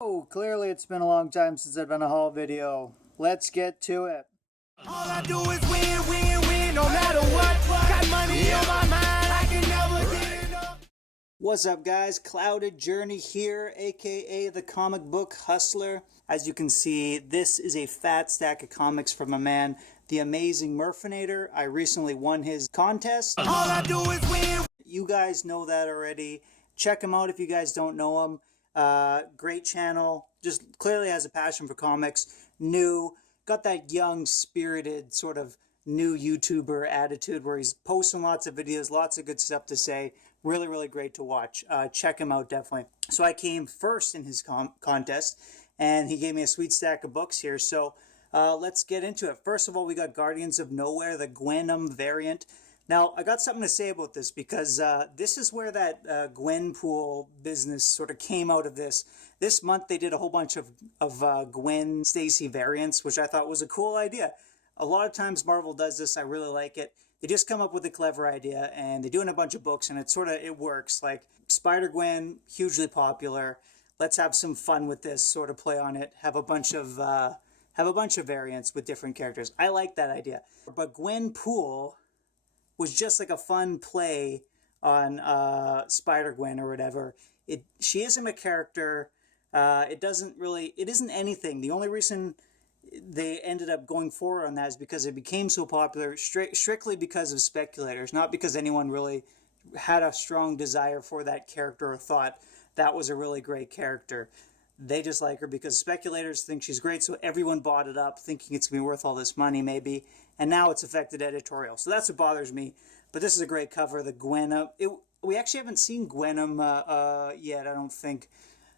Oh, clearly it's been a long time since I've done a haul video. Let's get to it. All I do is win, win, win, no matter what. Got money on my mind, I can never get enough. What's up, guys? Clouded Journey here, aka the comic book hustler. As you can see, this is a fat stack of comics from a man, the amazing Murfinator. I recently won his contest. All I do is win. You guys know that already. Check him out if you guys don't know him. Great channel. Just clearly has a passion for comics. New. Got that young, spirited, sort of new YouTuber attitude where he's posting lots of videos, lots of good stuff to say. Really, really great to watch. Check him out, definitely. So I came first in his contest, and he gave me a sweet stack of books here. So let's get into it. First of all, we got Guardians of Nowhere, the Gwenom variant. Now, I got something to say about this because this is where that Gwenpool business sort of came out of this. This month, they did a whole bunch of Gwen Stacy variants, which I thought was a cool idea. A lot of times Marvel does this. I really like it. They just come up with a clever idea, and they do it in a bunch of books, and it works. Like Spider-Gwen, hugely popular. Let's have some fun with this, sort of play on it. Have a bunch of variants with different characters. I like that idea. But Gwenpool was just like a fun play on Spider-Gwen or whatever. She isn't a character. It isn't anything. The only reason they ended up going forward on that is because it became so popular strictly because of speculators, not because anyone really had a strong desire for that character or thought that was a really great character. They just like her because speculators think she's great, so everyone bought it up thinking it's going to be worth all this money maybe, and now it's affected editorial. So that's what bothers me. But this is a great cover, the Gwenom. We actually haven't seen Gwenom yet, I don't think.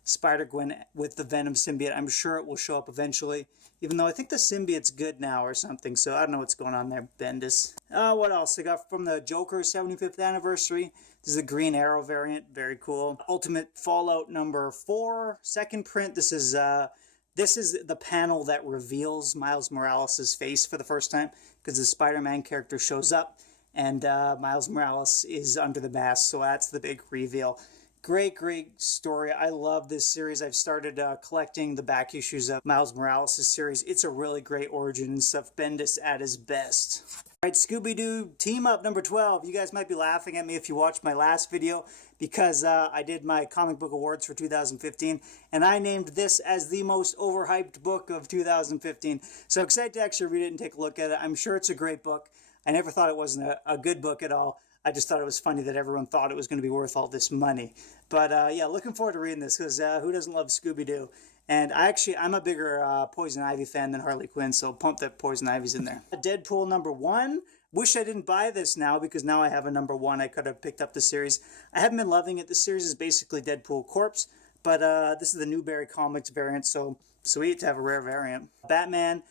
Spider-Gwen with the Venom symbiote. I'm sure it will show up eventually, even though I think the symbiote's good now or something, so I don't know what's going on there, Bendis. What else? I got from the Joker 75th anniversary. This is the Green Arrow variant. Very cool. Ultimate Fallout number 4, second print. This is the panel that reveals Miles Morales' face for the first time, because the Spider-Man character shows up, and Miles Morales is under the mask, so that's the big reveal. Great story. I love this series. I've started collecting the back issues of Miles Morales' series. It's a really great origin and stuff. Bendis at his best. All right, Scooby-Doo Team Up number 12. You guys might be laughing at me if you watched my last video because I did my comic book awards for 2015, and I named this as the most overhyped book of 2015. So excited to actually read it and take a look at it. I'm sure it's a great book. I never thought it wasn't a good book at all. I just thought it was funny that everyone thought it was going to be worth all this money. But yeah, looking forward to reading this because who doesn't love Scooby-Doo? And I'm a bigger Poison Ivy fan than Harley Quinn, so pump that Poison Ivy's in there. Deadpool number 1. Wish I didn't buy this now because now I have a number 1. I could have picked up the series. I haven't been loving it. The series is basically Deadpool Corpse, but this is the Newberry Comics variant, so sweet to have a rare variant. Batman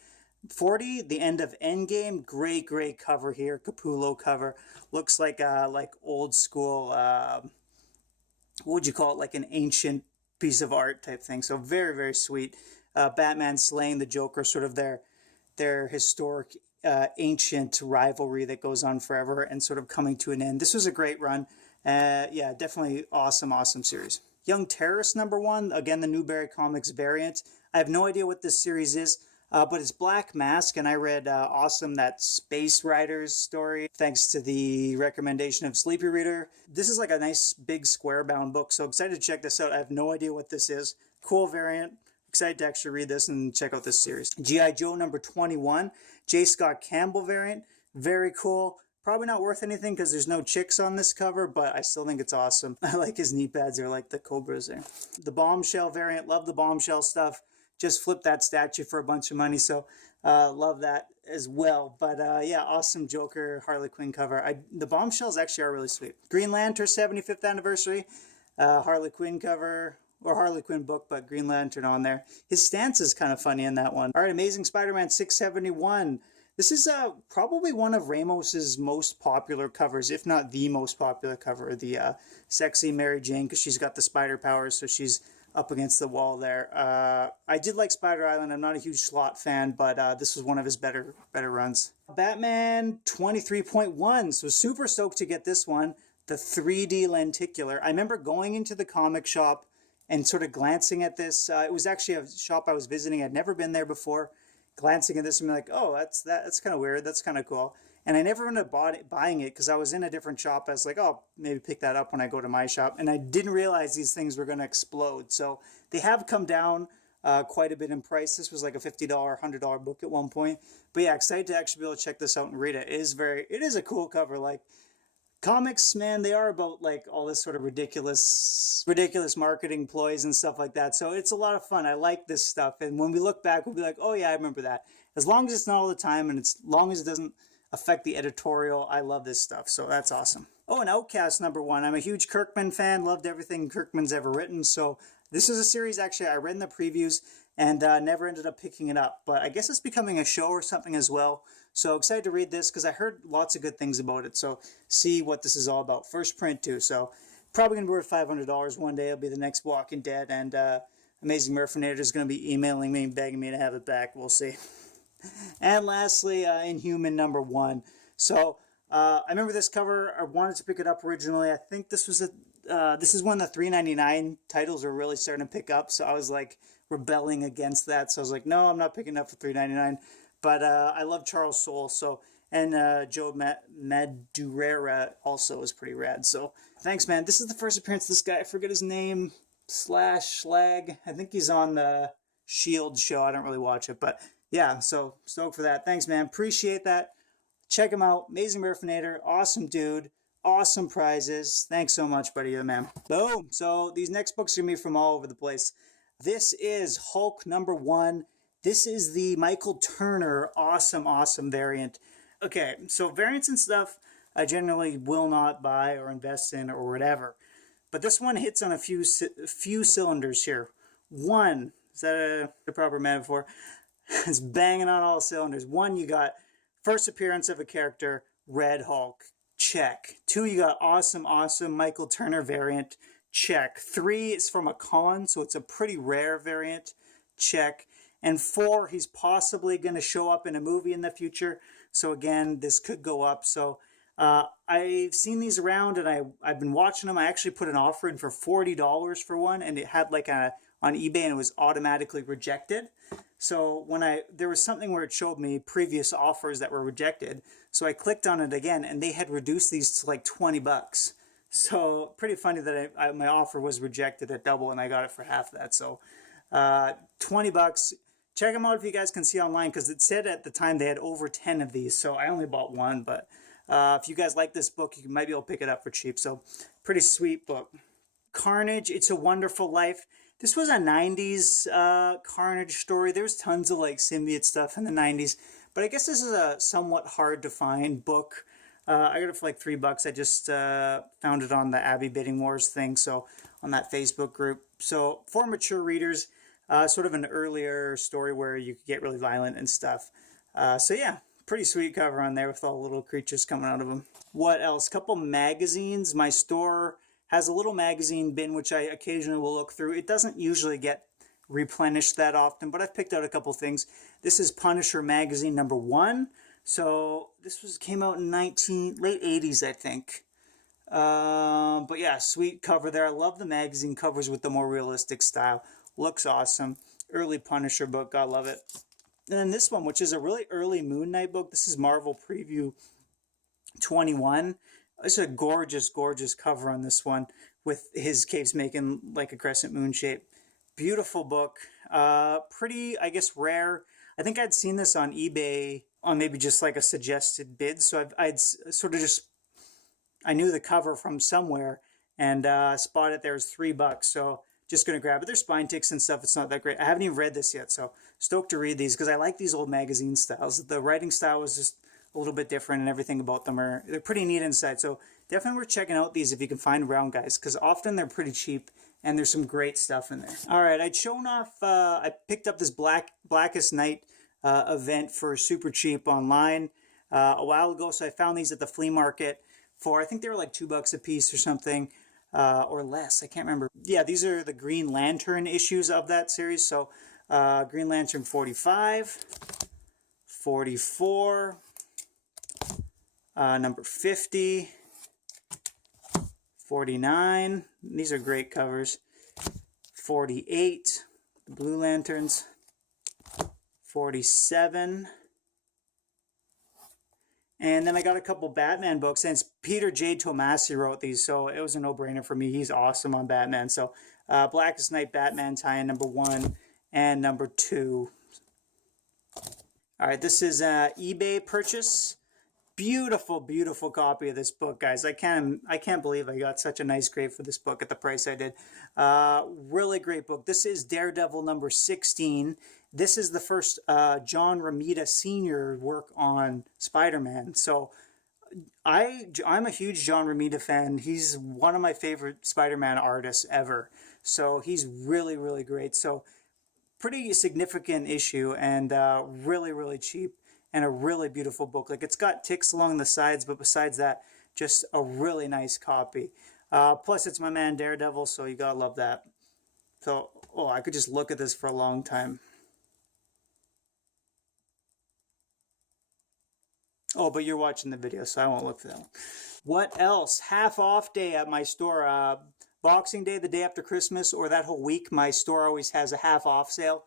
40, the end of Endgame. Great cover here. Capullo cover. Looks like old school, what would you call it? Like an ancient piece of art type thing. So very sweet. Batman slaying the Joker, sort of their historic ancient rivalry that goes on forever and sort of coming to an end. This was a great run. Yeah, definitely awesome series. Young Terrorist number 1, again the Newberry Comics variant. I have no idea what this series is. But it's Black Mask, and I read Awesome, that Space Riders story, thanks to the recommendation of Sleepy Reader. This is like a nice big square-bound book, so excited to check this out. I have no idea what this is. Cool variant. Excited to actually read this and check out this series. G.I. Joe number 21, J. Scott Campbell variant. Very cool. Probably not worth anything because there's no chicks on this cover, but I still think it's awesome. I like his knee pads. They're like the Cobras there. The Bombshell variant. Love the Bombshell stuff. Just flipped that statue for a bunch of money, so love that as well. But yeah, awesome Joker Harley Quinn cover. The Bombshells actually are really sweet. Green Lantern 75th anniversary, Harley Quinn cover, or Harley Quinn book, but Green Lantern on there. His stance is kind of funny in that one. All right, Amazing Spider-Man 671. This is probably one of Ramos's most popular covers, if not the most popular cover. The sexy Mary Jane, because she's got the spider powers, so she's up against the wall there. I did like Spider Island. I'm not a huge Slott fan, but this was one of his better runs. Batman 23.1. So super stoked to get this one. The 3D lenticular. I remember going into the comic shop and sort of glancing at this. It was actually a shop I was visiting. I'd never been there before. Glancing at this and being like, oh, that's kind of weird. That's kind of cool. And I never ended up buying it because I was in a different shop. I was like, oh, maybe pick that up when I go to my shop. And I didn't realize these things were going to explode. So they have come down quite a bit in price. This was like a $50, $100 book at one point. But yeah, excited to actually be able to check this out and read it. It is a cool cover. Like, comics, man, they are about like all this sort of ridiculous marketing ploys and stuff like that. So it's a lot of fun. I like this stuff. And when we look back, we'll be like, oh yeah, I remember that. As long as it's not all the time and as long as it doesn't affect the editorial, I love this stuff. So that's awesome. Oh, and Outcast #1. I'm a huge Kirkman fan. Loved everything Kirkman's ever written. So this is a series actually I read in the previews and never ended up picking it up. But I guess it's becoming a show or something as well. So excited to read this because I heard lots of good things about it. So see what this is all about. First print too. So probably going to be worth $500 one day. It'll be the next Walking Dead. And Amazing Murfinator is going to be emailing me, begging me to have it back. We'll see. And lastly, Inhuman #1. So I remember this cover. I wanted to pick it up originally. I think this was this is when the $3.99 titles are really starting to pick up. So I was like rebelling against that. So I was like, no, I'm not picking it up for $3.99. But I love Charles Soule, so and Joe Madureira also is pretty rad. So thanks, man. This is the first appearance of this guy. I forget his name. Slag. I think he's on the Shield show. I don't really watch it, but yeah. So stoked for that. Thanks, man. Appreciate that. Check him out. Amazing Murfinator. Awesome dude. Awesome prizes. Thanks so much, buddy. You're the man. Boom. So these next books are going to be from all over the place. This is Hulk #1. This is the Michael Turner awesome variant. Okay, so variants and stuff I generally will not buy or invest in or whatever. But this one hits on a few cylinders here. One, is that a proper metaphor? It's banging on all cylinders. One, you got first appearance of a character, Red Hulk. Check. Two, you got awesome Michael Turner variant. Check. Three, it's from a con, so it's a pretty rare variant. Check. And 4, he's possibly going to show up in a movie in the future. So again, this could go up. So I've seen these around and I've been watching them. I actually put an offer in for $40 for one, and it had like on eBay and it was automatically rejected. So there was something where it showed me previous offers that were rejected. So I clicked on it again and they had reduced these to like $20. So pretty funny that my offer was rejected at double and I got it for half that. So $20. Check them out if you guys can see online, because it said at the time they had over 10 of these, so I only bought one. But if you guys like this book, you might be able to pick it up for cheap. So pretty sweet book. Carnage, It's a Wonderful Life. This was a 90s Carnage story. There was tons of like symbiote stuff in the 90s, but I guess this is a somewhat hard to find book. I got it for like $3. I just found it on the Abby Bidding Wars thing, so on that Facebook group. So for mature readers, sort of an earlier story where you could get really violent and stuff. So yeah, pretty sweet cover on there with all the little creatures coming out of them. What else? Couple magazines. My store has a little magazine bin, which I occasionally will look through. It doesn't usually get replenished that often, but I've picked out a couple things. This is Punisher magazine #1. So this came out in late 80s, I think. But yeah, sweet cover there. I love the magazine covers with the more realistic style. Looks awesome. Early Punisher book. I love it. And then this one, which is a really early Moon Knight book. This is Marvel Preview 21. It's a gorgeous cover on this one with his capes making like a crescent moon shape. Beautiful book. Pretty, I guess, rare. I think I'd seen this on eBay on maybe just like a suggested bid. So I'd sort of just, I knew the cover from somewhere and spotted it there was $3. So just going to grab it. There's spine ticks and stuff. It's not that great. I haven't even read this yet, so stoked to read these because I like these old magazine styles. The writing style was just a little bit different and everything about them they're pretty neat inside. So definitely worth checking out these if you can find around, guys, because often they're pretty cheap and there's some great stuff in there. All right, I'd shown off, I picked up this Blackest Night event for super cheap online a while ago. So I found these at the flea market for, I think they were like $2 a piece or something. Or less, I can't remember. Yeah, these are the Green Lantern issues of that series. So Green Lantern 45, 44, number 50, 49. These are great covers. 48, the Blue Lanterns, 47. And then I got a couple Batman books, and it's Peter J. Tomasi wrote these, so it was a no-brainer for me. He's awesome on Batman. So Blackest Night Batman tie-in number 1 and number 2. All right, this is an eBay purchase. Beautiful, beautiful copy of this book, guys. I can't believe I got such a nice grade for this book at the price I did. Really great book. This is Daredevil number 16. This is the first John Romita Sr. work on Spider-Man. So I'm a huge John Romita fan. He's one of my favorite Spider-Man artists ever. So he's really, really great. So pretty significant issue, and really, really cheap, and a really beautiful book. Like, it's got ticks along the sides, but besides that, just a really nice copy. Plus, it's my man Daredevil, so you gotta love that. So, oh, I could just look at this for a long time. Oh, but you're watching the video, so I won't look for that one. What else? Half off day at my store. Boxing Day, the day after Christmas, or that whole week, my store always has a half off sale.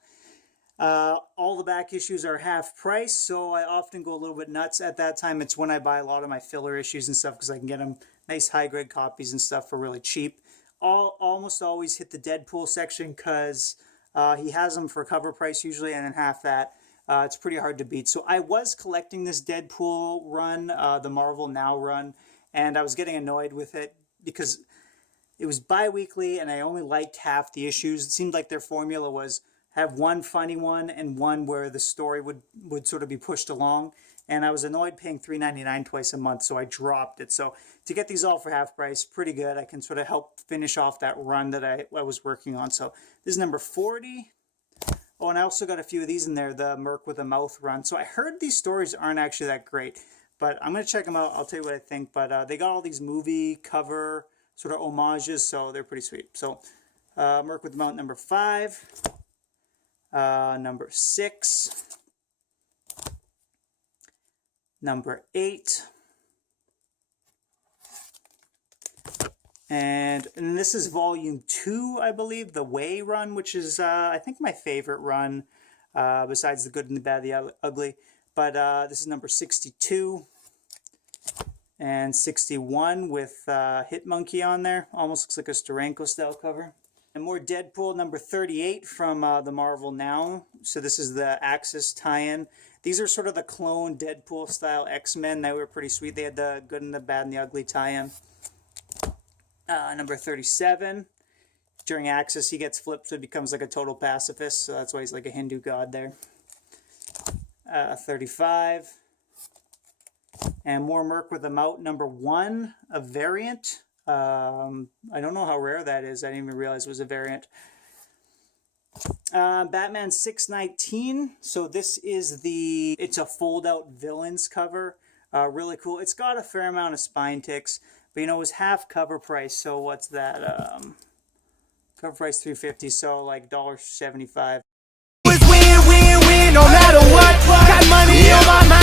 All the back issues are half price, so I often go a little bit nuts at that time. It's when I buy a lot of my filler issues and stuff, because I can get them nice high-grade copies and stuff for really cheap. Almost always hit the Deadpool section, because he has them for cover price usually, and then half that. It's pretty hard to beat. So I was collecting this Deadpool run, the Marvel Now run, and I was getting annoyed with it because it was bi-weekly and I only liked half the issues. It seemed like their formula was have one funny one and one where the story would sort of be pushed along. And I was annoyed paying $3.99 twice a month, so I dropped it. So to get these all for half price, pretty good. I can sort of help finish off that run that I was working on. So this is number 40. Oh, and I also got a few of these in there, the Murf with a Mouth run. So I heard these stories aren't actually that great, but I'm going to check them out. I'll tell you what I think. But they got all these movie cover sort of homages, so they're pretty sweet. So Murf with the Mouth, number 5. Number 6. Number 8. And this is volume 2, I believe, the Way run, which is, I think, my favorite run, besides the Good and the Bad, the Ugly. But this is number 62 and 61 with Hit Monkey on there. Almost looks like a Steranko style cover. And more Deadpool, number 38 from the Marvel Now. So this is the Axis tie-in. These are sort of the clone Deadpool style X-Men. They were pretty sweet. They had the Good and the Bad and the Ugly tie-in. Number 37. During Axis, he gets flipped, so he becomes like a total pacifist. So that's why he's like a Hindu god there. 35. And more Murf with a Mouth, number 1, a variant. I don't know how rare that is. I didn't even realize it was a variant. Batman 619. So this is it's a fold-out villains cover. Really cool. It's got a fair amount of spine ticks. But, you know, it was half cover price, so what's that? Cover price $3.50, so like $1.75. Win, win, win, no matter what. Got money on my mind.